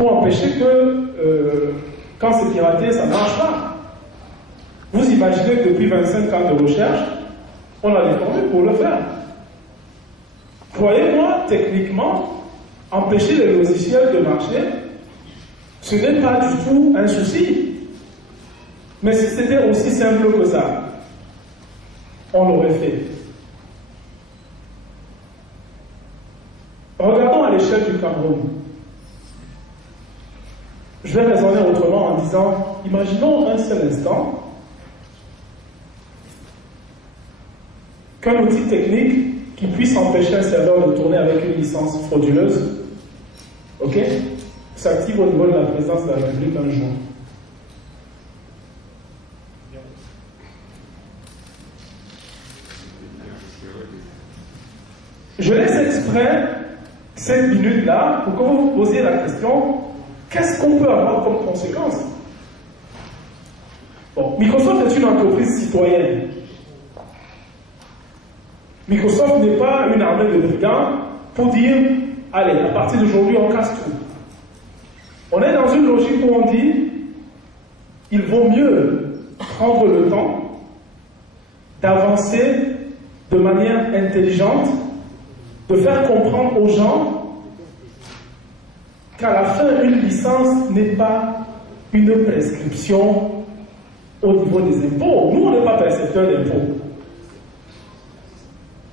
pour empêcher que, quand c'est piraté, ça ne marche pas. Vous imaginez que depuis 25 ans de recherche, on a des formules pour le faire. Croyez-moi, techniquement, empêcher les logiciels de marcher, ce n'est pas du tout un souci. Mais si c'était aussi simple que ça, on l'aurait fait. Regardons à l'échelle du Cameroun. Je vais raisonner autrement en disant, imaginons un seul instant qu'un outil technique qui puisse empêcher un serveur de tourner avec une licence frauduleuse, ok, s'active au niveau de la présidence de la République un jour. Je laisse exprès cette minute-là pour que vous vous posiez la question, qu'est-ce qu'on peut avoir comme conséquence? Bon, Microsoft est une entreprise citoyenne. Microsoft n'est pas une armée de brigands pour dire, allez, à partir d'aujourd'hui, on casse tout. On est dans une logique où on dit, il vaut mieux prendre le temps d'avancer de manière intelligente, de faire comprendre aux gens qu'à la fin, une licence n'est pas une prescription au niveau des impôts. Nous, on n'est pas percepteurs d'impôts.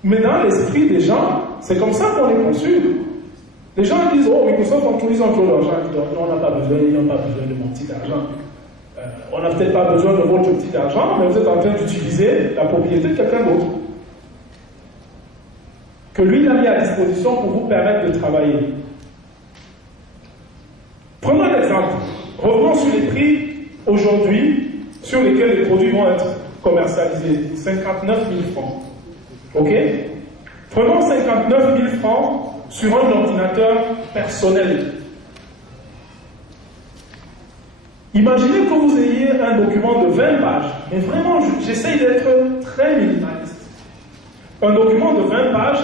Mais dans l'esprit des gens, c'est comme ça qu'on est conçu. Les gens disent, oh, Microsoft, ils ont trop d'argent. Non, on n'a pas besoin, ils n'ont pas besoin de mon petit argent. On n'a peut-être pas besoin de votre petit argent, mais vous êtes en train d'utiliser la propriété de quelqu'un d'autre. Que lui, il a mis à disposition pour vous permettre de travailler. Prenons un exemple. Revenons sur les prix aujourd'hui sur lesquels les produits vont être commercialisés. 59 000 francs. Ok? Prenons 59 000 francs sur un ordinateur personnel. Imaginez que vous ayez un document de 20 pages. Mais vraiment, j'essaye d'être très minimaliste. Un document de 20 pages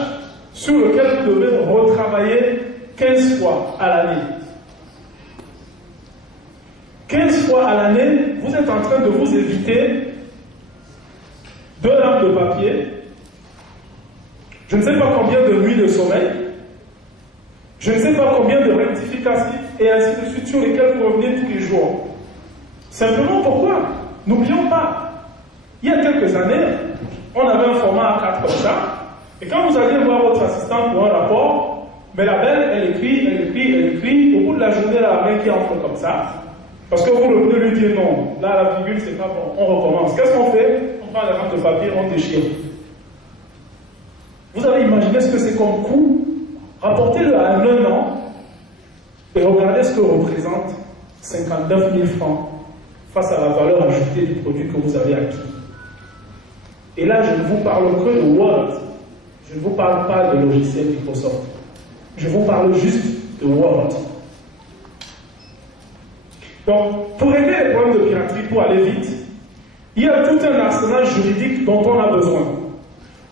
sur lequel vous devez retravailler 15 fois à l'année. 15 fois à l'année, vous êtes en train de vous éviter 2 lampes de papier, je ne sais pas combien de nuits de sommeil, je ne sais pas combien de rectificatifs et ainsi de suite sur lesquels vous revenez tous les jours. Simplement pourquoi? N'oublions pas, il y a quelques années, on avait un format A4 comme ça, et quand vous alliez voir votre assistante pour un rapport, mais la belle, elle écrit, au bout de la journée, elle a la main qui entre comme ça, parce que vous venez lui dire non, là la virgule c'est pas bon, on recommence. Qu'est-ce qu'on fait? On prend les rampes de papier, on déchire. Vous avez imaginé ce que c'est comme coût? Rapportez-le à un an et regardez ce que représente 59 000 francs face à la valeur ajoutée du produit que vous avez acquis. Et là, je ne vous parle que de Word. Je ne vous parle pas de logiciel Microsoft. Je vous parle juste de Word. Donc, pour régler les problèmes de piraterie, pour aller vite, il y a tout un arsenal juridique dont on a besoin.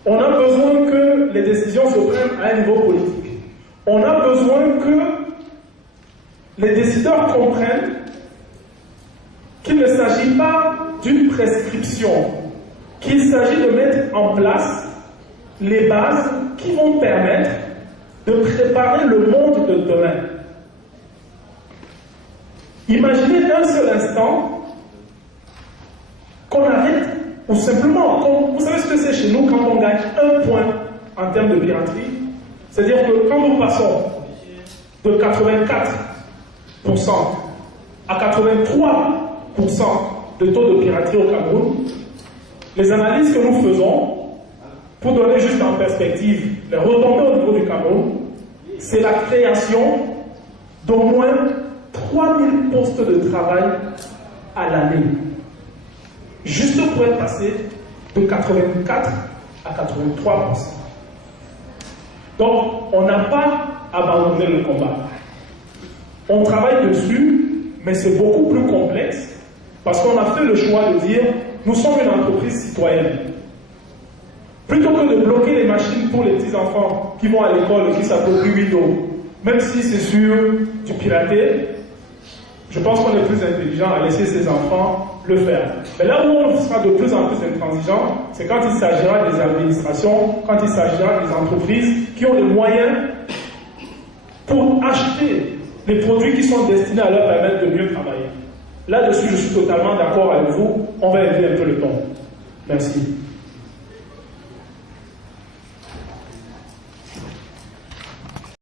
On a besoin que les décisions se prennent à un niveau politique. On a besoin que les décideurs comprennent qu'il ne s'agit pas d'une prescription, qu'il s'agit de mettre en place les bases qui vont permettre de préparer le monde de demain. Imaginez un seul instant qu'on arrête, ou simplement, vous savez ce que c'est chez nous quand on gagne un point en termes de piraterie? C'est-à-dire que quand nous passons de 84% à 83% de taux de piraterie au Cameroun, les analyses que nous faisons, pour donner juste en perspective les retombées au niveau du Cameroun, c'est la création d'au moins 3000 postes de travail à l'année. Juste pour être passé de 84 à 83%. Donc, on n'a pas abandonné le combat. On travaille dessus, mais c'est beaucoup plus complexe parce qu'on a fait le choix de dire nous sommes une entreprise citoyenne. Plutôt que de bloquer les machines pour les petits-enfants qui vont à l'école et qui s'approprient Windows, même si c'est sur du piraté, je pense qu'on est plus intelligent à laisser ses enfants le faire. Mais là où on sera de plus en plus intransigeant, c'est quand il s'agira des administrations, quand il s'agira des entreprises qui ont les moyens pour acheter les produits qui sont destinés à leur permettre de mieux travailler. Là-dessus, je suis totalement d'accord avec vous. On va élever un peu le ton. Merci.